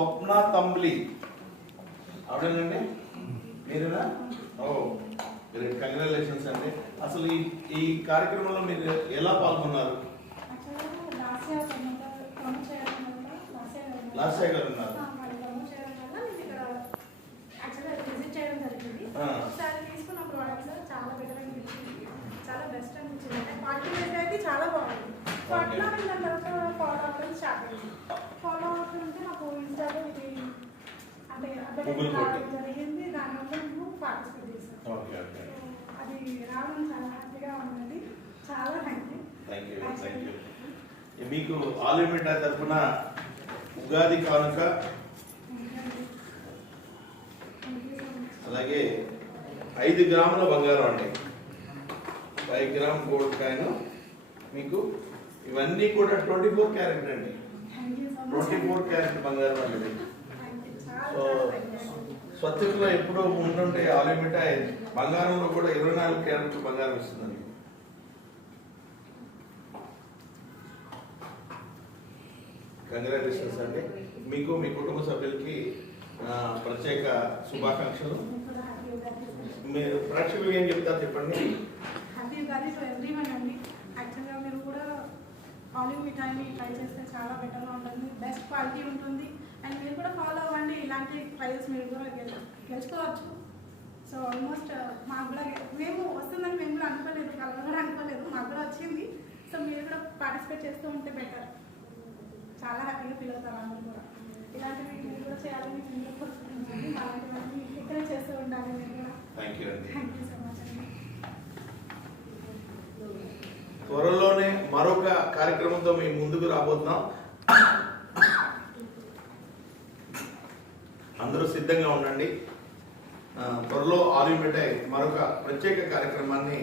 స్వప్న తంబ్లి అవునండి మీరేనా? ఓ great, congratulations అండి. అసలు ఈ కార్యక్రమంలో మీరు ఎలా పాల్గొన్నారు? లాస్ట్ ఇయర్ గారు ఉన్నారు. ఒకసారి తీసుకున్న ప్రోడక్ట్స్ చాలా బెటర్ అనిపించింది, చాలా బెస్ట్ అనిపించింది. అంటే క్వాలిటీ వైజ్ అయితే చాలా బాగుంది. సో అట్లా నేను దాని తర్వాత ఫాలో అవ్వడం స్టార్ట్ అయింది. ఫాలో అవుతుంటే నాకు ఇన్స్టాలో ఇది అంటే అడ్వర్టైజ్మెంట్ రావడం జరిగింది. దానివల్ల నేను పార్టిసిపేట్ చేశాను. అది రావడం చాలా హ్యాపీగా ఉందండి. చాలా థ్యాంక్ యూ. మీకు ఆల్ ఇండియా తరఫున ఉగాది కానుక, అలాగే 5 గ్రాముల బంగారం అండి, 5 గ్రామ్ గోల్డ్ కాయిన్ మీకు. ఇవన్నీ కూడా 24 క్యారెట్ అండి, 24 క్యారెట్ బంగారం అండి. సో స్వచ్ఛతలో ఎప్పుడో ఉంటుంటే ఆలిమిటా బంగారంలో కూడా 24 క్యారెట్ బంగారం ఇస్తుందండి. కంగ్రాచులేషన్స్ అండి. మీకు మీ కుటుంబ సభ్యులకి ప్రత్యేక శుభాకాంక్షలు. మీరు ప్రేక్షకులు ఏం చెప్తారు చెప్పండి. హ్యాపీ ఉగాది టు ఎవ్రీవన్ అండి. యాక్చువల్గా మీరు కూడా ఆలివ్ మిఠాయిని ట్రై చేస్తే చాలా బెటర్గా ఉంటుంది, బెస్ట్ క్వాలిటీ ఉంటుంది. అండ్ మీరు కూడా ఫాలో అవ్వండి, ఇలాంటి ప్రైజెస్ మీరు కూడా గెలుచుకోవచ్చు. సో ఆల్మోస్ట్ మాకు కూడా మేము వస్తుందని మేము కూడా అనుకోలేదు, కలర్ కూడా అనుకోలేదు, మాకు కూడా వచ్చింది. సో మీరు కూడా పార్టిసిపేట్ చేస్తూ ఉంటే బెటర్, చాలా హ్యాపీగా ఫీల్ అవుతారు అందరూ కూడా. ఇలాంటివి మీరు కూడా చేయాలని నేను కోరుకుంటున్నాను. అలాంటివన్నీ ఇక్కడే చేస్తూ ఉండాలి మీరు కూడా. థ్యాంక్ యూ సో మచ్ అండి. త్వరలోనే మరొక కార్యక్రమంతో మేము ముందుకు రాబోతున్నాం. అందరూ సిద్ధంగా ఉండండి. త్వరలో ఆలివ్ మిఠాయి మరొక ప్రత్యేక కార్యక్రమాన్ని